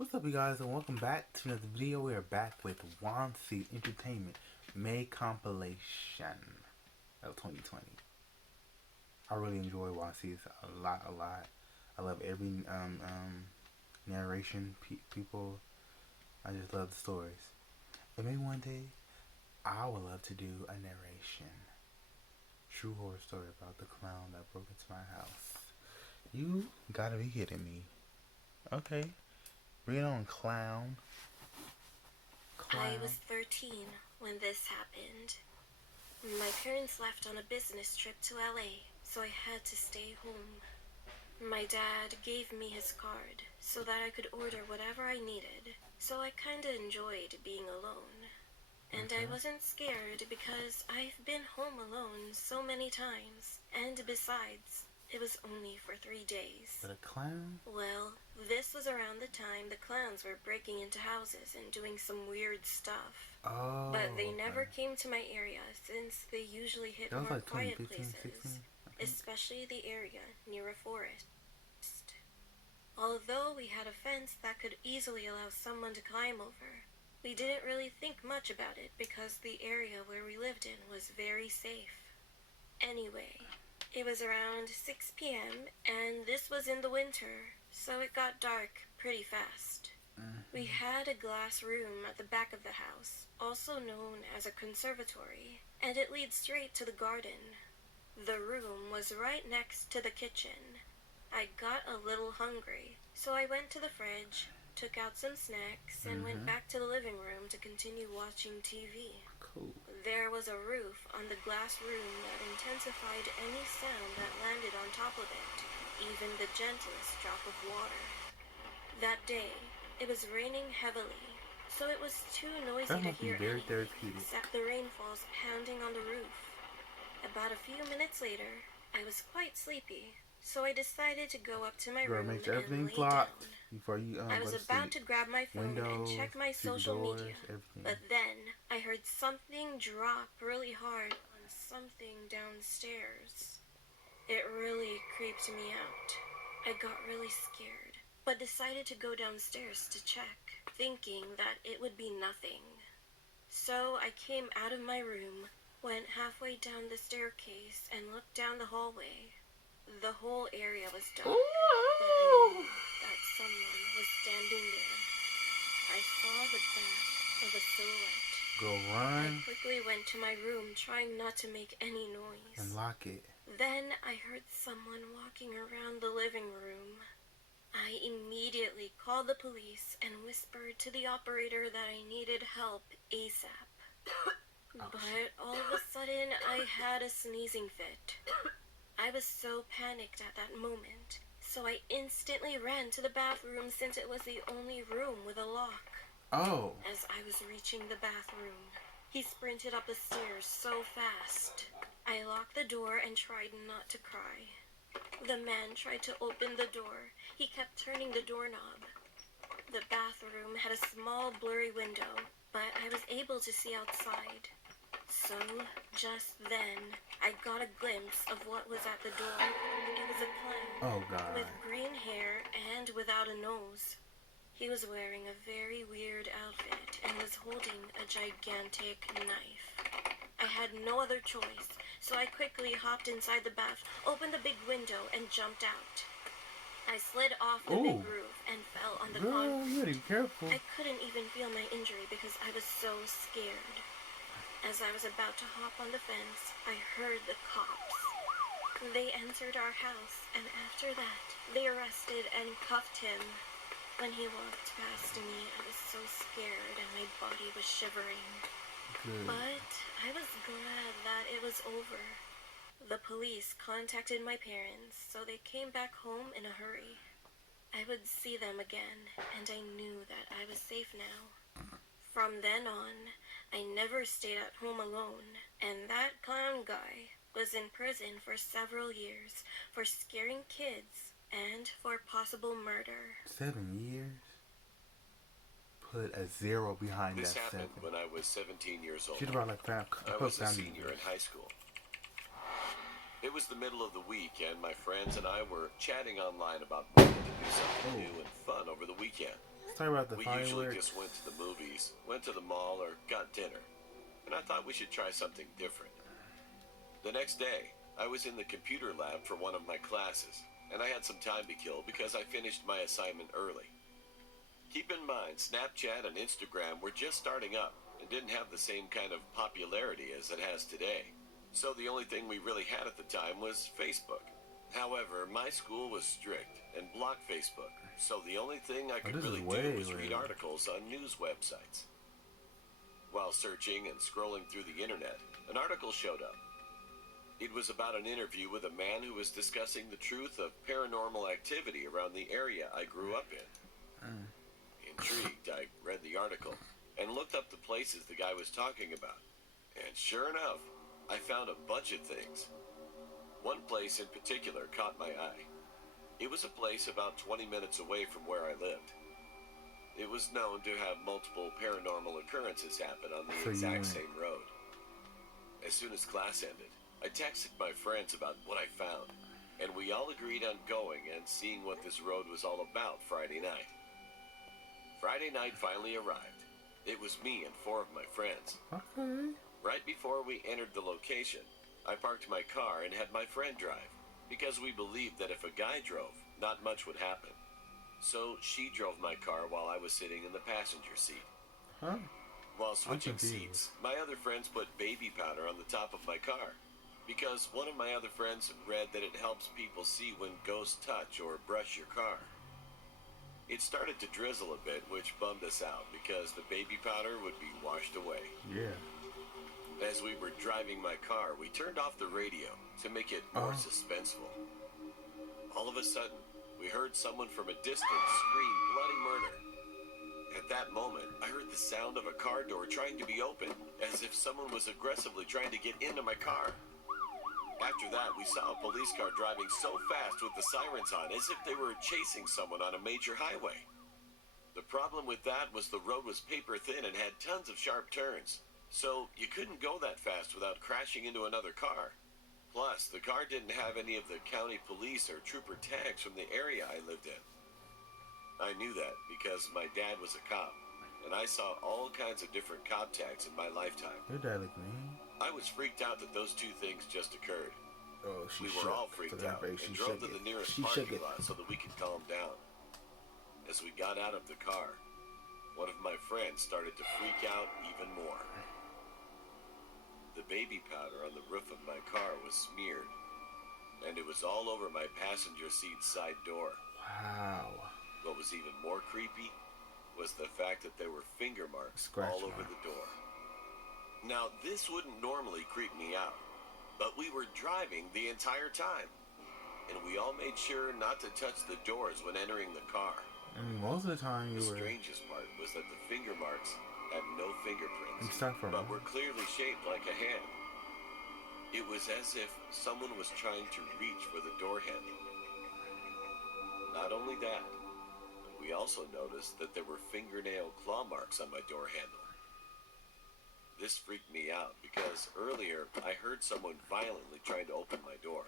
What's up, you guys, and welcome back to another video. We are back with Wansee Entertainment May compilation of 2020. I really enjoy Wansee's a lot. I love every narration people. I just love the stories. And maybe one day I would love to do a narration, true horror story about the clown that broke into my house. You gotta be kidding me. Okay, bring it on, clown. I was 13 when this happened. My parents left on a business trip to LA, so I had to stay home. My dad gave me his card so that I could order whatever I needed, so I kinda enjoyed being alone. And I wasn't scared because I've been home alone so many times, and besides, it was only for 3 days. But a clown? Well, this was around the time the clowns were breaking into houses and doing some weird stuff. Oh. But they never came to my area since they usually hit more like quiet 2015, places, 16, especially the area near a forest. Although we had a fence that could easily allow someone to climb over, we didn't really think much about it because the area where we lived in was very safe. Anyway, it was around 6 p.m. and this was in the winter, so it got dark pretty fast. We had a glass room at the back of the house, also known as a conservatory, and it leads straight to the garden. The room was right next to the kitchen. I got a little hungry, so I went to the fridge, took out some snacks, and went back to the living room to continue watching TV. Cool. There was a roof on the glass room that intensified any sound that landed on top of it, even the gentlest drop of water. That day, it was raining heavily, so it was too noisy to hear anything except the rainfalls pounding on the roof. About a few minutes later, I was quite sleepy, so I decided to go up to my room and lay down. Before you, I was about to grab my phone and check my social media, but then I heard something drop really hard on something downstairs. It really creeped me out. I got really scared, but decided to go downstairs to check, thinking that it would be nothing. So I came out of my room, went halfway down the staircase, and looked down the hallway. The whole area was dark, but I knew that someone was standing there. I saw the back of a silhouette. Go run. I quickly went to my room, trying not to make any noise. And lock it. Then I heard someone walking around the living room. I immediately called the police and whispered to the operator that I needed help ASAP. But all of a sudden, I had a sneezing fit. I was so panicked at that moment, so I instantly ran to the bathroom since it was the only room with a lock. Oh. As I was reaching the bathroom, he sprinted up the stairs so fast. I locked the door and tried not to cry. The man tried to open the door. He kept turning the doorknob. The bathroom had a small blurry window, but I was able to see outside. So, just then, I got a glimpse of what was at the door. It was a clown. Oh, God. With green hair and without a nose. He was wearing a very weird outfit and was holding a gigantic knife. I had no other choice, so I quickly hopped inside the bath, opened the big window, and jumped out. I slid off the big roof and fell on the concrete. You gotta be careful. I couldn't even feel my injury because I was so scared. As I was about to hop on the fence, I heard the cops. They entered our house, and after that, they arrested and cuffed him. When he walked past me, I was so scared and my body was shivering. Good. But I was glad that it was over. The police contacted my parents, so they came back home in a hurry. I would see them again, and I knew that I was safe now. From then on, I never stayed at home alone, and that clown guy was in prison for several years for scaring kids and for possible murder. 7 years? Put a zero behind this that 7. This happened when I was 17 years old. Should have like I was a senior in high school. It was the middle of the week, and my friends and I were chatting online about wanting to do something new and fun over the weekend. Sorry about the We usually fireworks. just went to the movies, went to the mall, or got dinner. And I thought we should try something different. The next day, I was in the computer lab for one of my classes, and I had some time to kill because I finished my assignment early. Keep in mind, Snapchat and Instagram were just starting up and didn't have the same kind of popularity as it has today. So the only thing we really had at the time was Facebook. However, my school was strict and blocked Facebook, so the only thing I could really do was read articles on news websites. While searching and scrolling through the internet, an article showed up. It was about an interview with a man who was discussing the truth of paranormal activity around the area I grew up in. Intrigued, I read the article and looked up the places the guy was talking about. And sure enough, I found a bunch of things. One place in particular caught my eye. It was a place about 20 minutes away from where I lived. It was known to have multiple paranormal occurrences happen on the exact same road. As soon as class ended, I texted my friends about what I found, and we all agreed on going and seeing what this road was all about Friday night. Friday night finally arrived. It was me and 4 of my friends. Okay. Right before we entered the location, I parked my car and had my friend drive, because we believed that if a guy drove, not much would happen. So she drove my car while I was sitting in the passenger seat. Huh? While switching seats, my other friends put baby powder on the top of my car, because one of my other friends read that it helps people see when ghosts touch or brush your car. It started to drizzle a bit, which bummed us out because the baby powder would be washed away. Yeah. As we were driving my car, we turned off the radio to make it more suspenseful. All of a sudden, we heard someone from a distance scream bloody murder. At that moment, I heard the sound of a car door trying to be opened, as if someone was aggressively trying to get into my car. After that, we saw a police car driving so fast with the sirens on, as if they were chasing someone on a major highway. The problem with that was the road was paper thin and had tons of sharp turns, so you couldn't go that fast without crashing into another car. Plus, the car didn't have any of the county police or trooper tags from the area I lived in. I knew that because my dad was a cop, and I saw all kinds of different cop tags in my lifetime. Your dad looked mean. I was freaked out that those 2 things just occurred. Oh, we were all freaked out and drove to the nearest parking lot so that we could calm down. As we got out of the car, one of my friends started to freak out even more. The baby powder on the roof of my car was smeared, and it was all over my passenger seat side door. Wow. What was even more creepy was the fact that there were finger marks all over the door. Now, this wouldn't normally creep me out, but we were driving the entire time, and we all made sure not to touch the doors when entering the car. I mean, most of the time you were... The strangest part was that the finger marks had no fingerprints, but were clearly shaped like a hand. It was as if someone was trying to reach for the door handle. Not only that, we also noticed that there were fingernail claw marks on my door handle. This freaked me out because earlier I heard someone violently trying to open my door.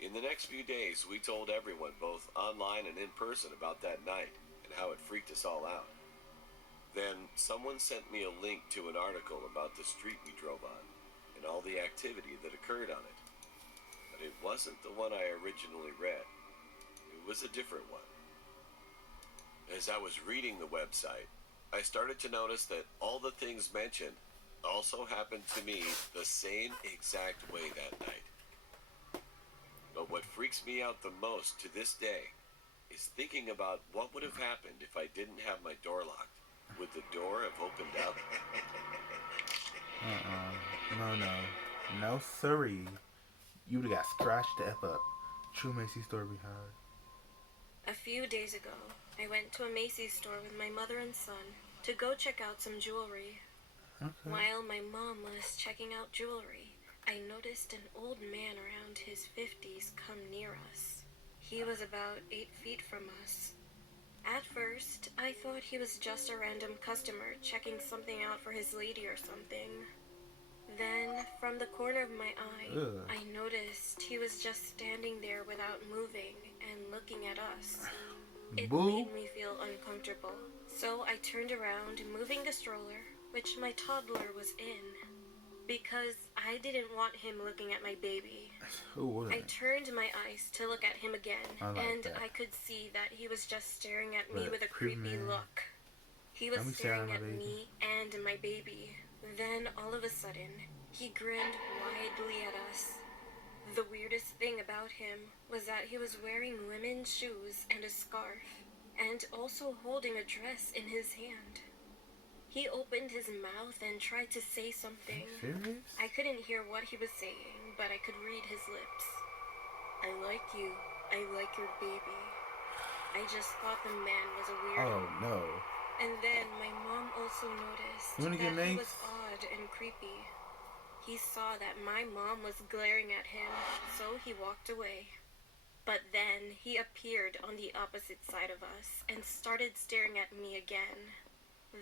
In the next few days, we told everyone, both online and in person, about that night and how it freaked us all out. Then someone sent me a link to an article about the street we drove on and all the activity that occurred on it. But it wasn't the one I originally read. It was a different one. As I was reading the website, I started to notice that all the things mentioned also happened to me the same exact way that night. But what freaks me out the most to this day is thinking about what would have happened if I didn't have my door locked. Would the door have opened up? No, sirree. You would have got scratched the F up. True Macy's story behind. A few days ago, I went to a Macy's store with my mother and son to go check out some jewelry. Okay. While my mom was checking out jewelry, I noticed an old man around his 50s come near us. He was about 8 feet from us. At first, I thought he was just a random customer checking something out for his lady or something. Then, from the corner of my eye, I noticed he was just standing there without moving and looking at us. It Boo. made me feel uncomfortable. So I turned around, moving the stroller, which my toddler was in, because I didn't want him looking at my baby. Who wouldn't? I turned my eyes to look at him again, and that. I could see that he was just staring at me But with a creepy look. He was staring at me and my baby. Then, all of a sudden, he grinned widely at us. The weirdest thing about him was that he was wearing women's shoes and a scarf, and also holding a dress in his hand. He opened his mouth and tried to say something. Serious? I couldn't hear what he was saying, but I could read his lips. I like you. I like your baby. I just thought the man was a weirdo. Oh no. And then my mom also noticed that he was odd and creepy. He saw that my mom was glaring at him, so he walked away. But then he appeared on the opposite side of us and started staring at me again.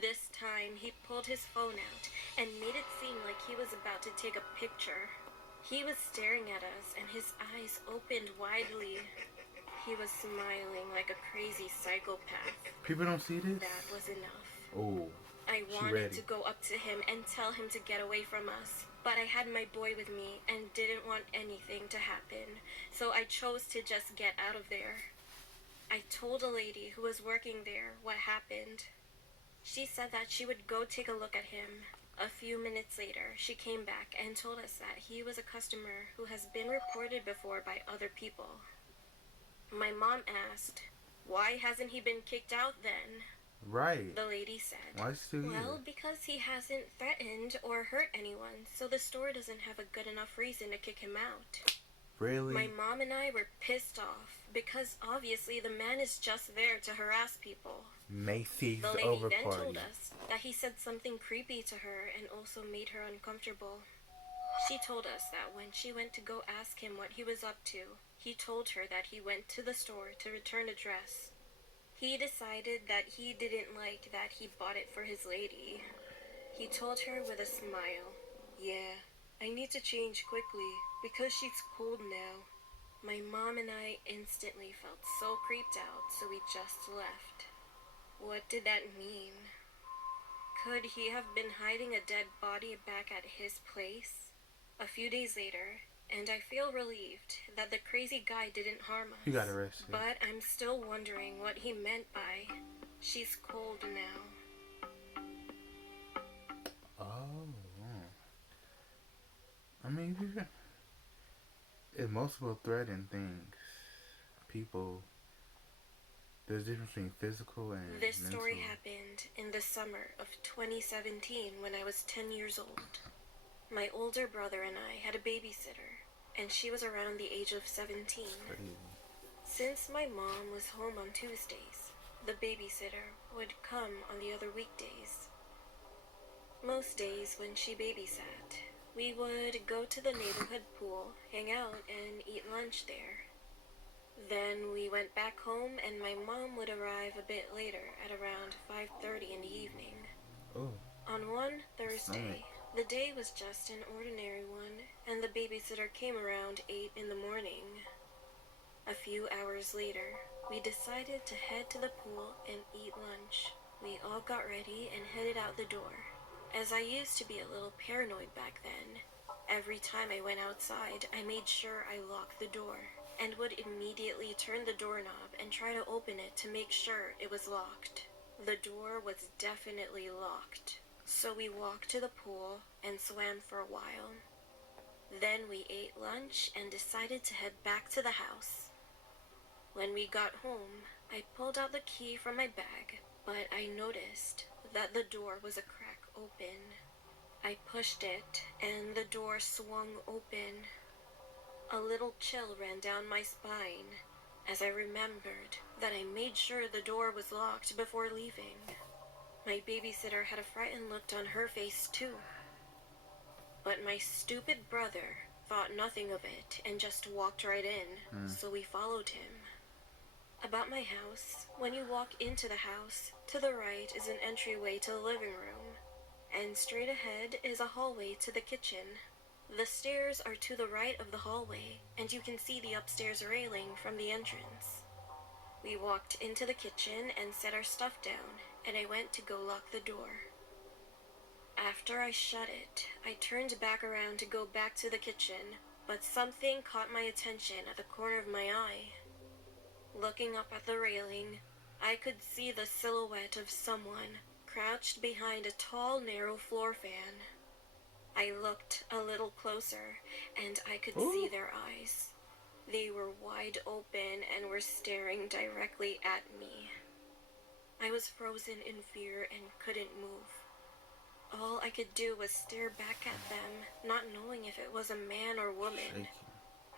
This time, he pulled his phone out and made it seem like he was about to take a picture. He was staring at us and his eyes opened widely. He was smiling like a crazy psychopath. People don't see this? That was enough. Oh, I wanted to go up to him and tell him to get away from us, but I had my boy with me and didn't want anything to happen, so I chose to just get out of there. I told a lady who was working there what happened. She said that she would go take a look at him. A few minutes later, she came back and told us that he was a customer who has been reported before by other people. My mom asked, "Why hasn't he been kicked out then?" Right. The lady said, "Why still here?" "Well, because he hasn't threatened or hurt anyone, so the store doesn't have a good enough reason to kick him out." Really? My mom and I were pissed off, because obviously the man is just there to harass people. Macy's The lady over then party. told us that he said something creepy to her and also made her uncomfortable. She told us that when she went to go ask him what he was up to, he told her that he went to the store to return a dress. He decided that he didn't like that he bought it for his lady. He told her with a smile, "Yeah, I need to change quickly because she's cold now." My mom and I instantly felt so creeped out, so we just left. What did that mean? Could he have been hiding a dead body back at his place? A few days later, and I feel relieved that the crazy guy didn't harm us. He got arrested. But I'm still wondering what he meant by, "She's cold now." Oh. I mean, it's multiple threatening things. People. There's a difference between physical and This mental. story happened in the summer of 2017 when I was 10 years old. My older brother and I had a babysitter, and she was around the age of 17. Crazy. Since my mom was home on Tuesdays, the babysitter would come on the other weekdays. Most days when she babysat, we would go to the neighborhood pool, hang out, and eat lunch there. Then we went back home and my mom would arrive a bit later at around 5:30 in the evening. Oh. On one Thursday, the day was just an ordinary one, and the babysitter came around 8 in the morning. A few hours later, we decided to head to the pool and eat lunch. We all got ready and headed out the door. As I used to be a little paranoid back then, every time I went outside, I made sure I locked the door and would immediately turn the doorknob and try to open it to make sure it was locked. The door was definitely locked, so we walked to the pool and swam for a while. Then we ate lunch and decided to head back to the house. When we got home, I pulled out the key from my bag, but I noticed that the door was a crack open. I pushed it, and the door swung open. A little chill ran down my spine as I remembered that I made sure the door was locked before leaving. My babysitter had a frightened look on her face too. But my stupid brother thought nothing of it and just walked right in, so we followed him. About my house, when you walk into the house, to the right is an entryway to the living room, and straight ahead is a hallway to the kitchen. The stairs are to the right of the hallway, and you can see the upstairs railing from the entrance. We walked into the kitchen and set our stuff down, and I went to go lock the door. After I shut it, I turned back around to go back to the kitchen, but something caught my attention at the corner of my eye. Looking up at the railing, I could see the silhouette of someone crouched behind a tall, narrow floor fan. I looked a little closer, and I could see their eyes. They were wide open and were staring directly at me. I was frozen in fear and couldn't move. All I could do was stare back at them, not knowing if it was a man or woman.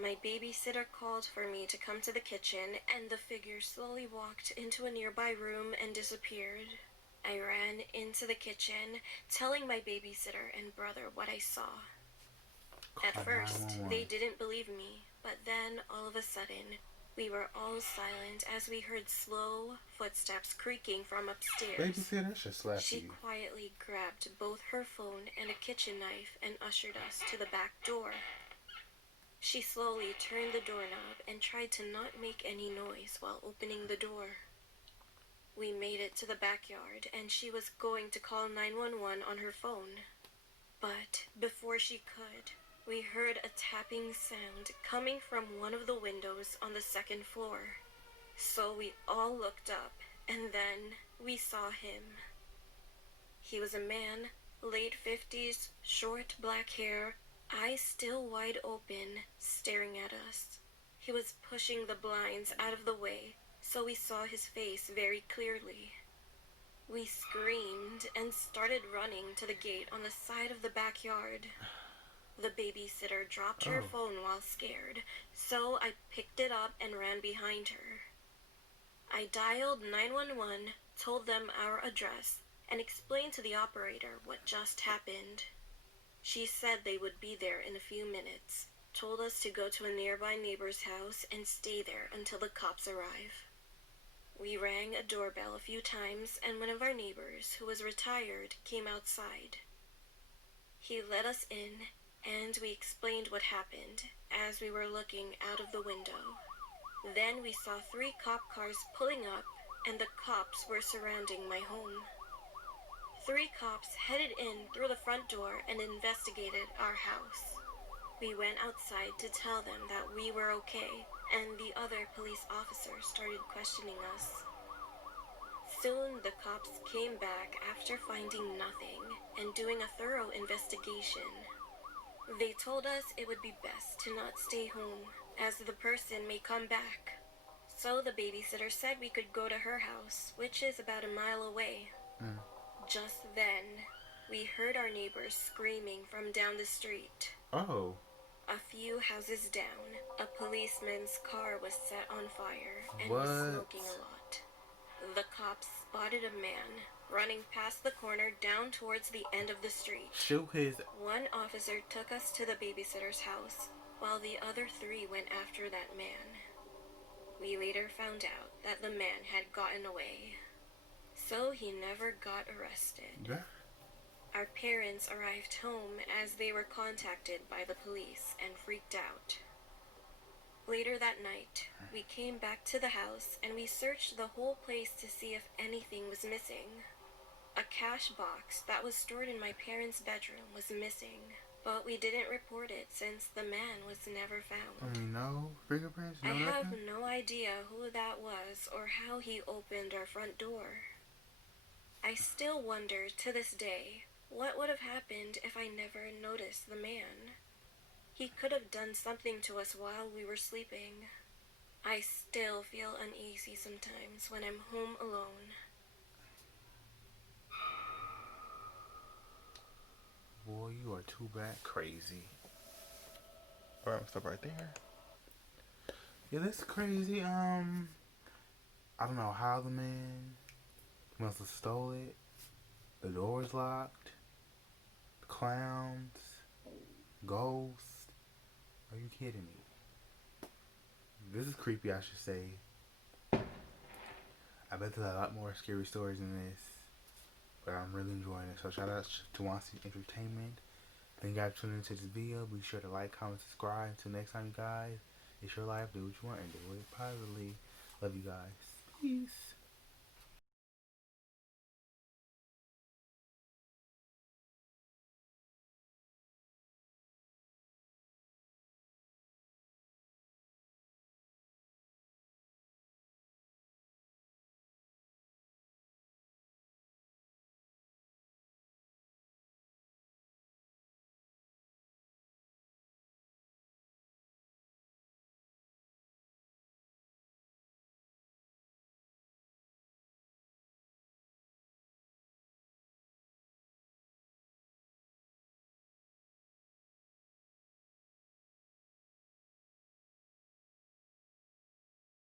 My babysitter called for me to come to the kitchen, and the figure slowly walked into a nearby room and disappeared. I ran into the kitchen, telling my babysitter and brother what I saw. At first, they didn't believe me, but then, all of a sudden, we were all silent as we heard slow footsteps creaking from upstairs. Babysitter should slap you. She quietly grabbed both her phone and a kitchen knife and ushered us to the back door. She slowly turned the doorknob and tried to not make any noise while opening the door. We made it to the backyard, and she was going to call 911 on her phone. But before she could, we heard a tapping sound coming from one of the windows on the second floor. So we all looked up, and then we saw him. He was a man, late 50s, short black hair, eyes still wide open, staring at us. He was pushing the blinds out of the way, so we saw his face very clearly. We screamed and started running to the gate on the side of the backyard. The babysitter dropped her phone while scared, so I picked it up and ran behind her. I dialed 911, told them our address, and explained to the operator what just happened. She said they would be there in a few minutes, told us to go to a nearby neighbor's house and stay there until the cops arrive. We rang a doorbell a few times, and one of our neighbors, who was retired, came outside. He let us in, and we explained what happened as we were looking out of the window. Then we saw 3 cop cars pulling up, and the cops were surrounding my home. 3 cops headed in through the front door and investigated our house. We went outside to tell them that we were okay, and the other police officers started questioning us. Soon the cops came back after finding nothing and doing a thorough investigation. They told us it would be best to not stay home, as the person may come back. So the babysitter said we could go to her house, which is about a mile away. Just then, we heard our neighbors screaming from down the street. A few houses down, a policeman's car was set on fire and was smoking a lot. The cops spotted a man running past the corner down towards the end of the street. One officer took us to the babysitter's house, while the other 3 went after that man. We later found out that the man had gotten away, so he never got arrested. Our parents arrived home as they were contacted by the police and freaked out. Later that night, we came back to the house and we searched the whole place to see if anything was missing. A cash box that was stored in my parents' bedroom was missing, but we didn't report it since the man was never found. No fingerprints? No I have nothing? no idea who that was or how he opened our front door. I still wonder to this day what would have happened if I never noticed the man. He could have done something to us while we were sleeping. I still feel uneasy sometimes when I'm home alone. Boy, you are too bad crazy. Alright, I'm stop right there. Yeah, that's crazy. I don't know how the man must have stole it. The door's locked. Clowns. Ghosts. Are you kidding me? This is creepy, I should say. I bet there's a lot more scary stories in this, but I'm really enjoying it. So shout out to Wansee Entertainment. Thank you guys for tuning into this video. Be sure to like, comment, subscribe. Until next time, you guys. It's your life. Do what you want and do it positively. Love you guys. Peace.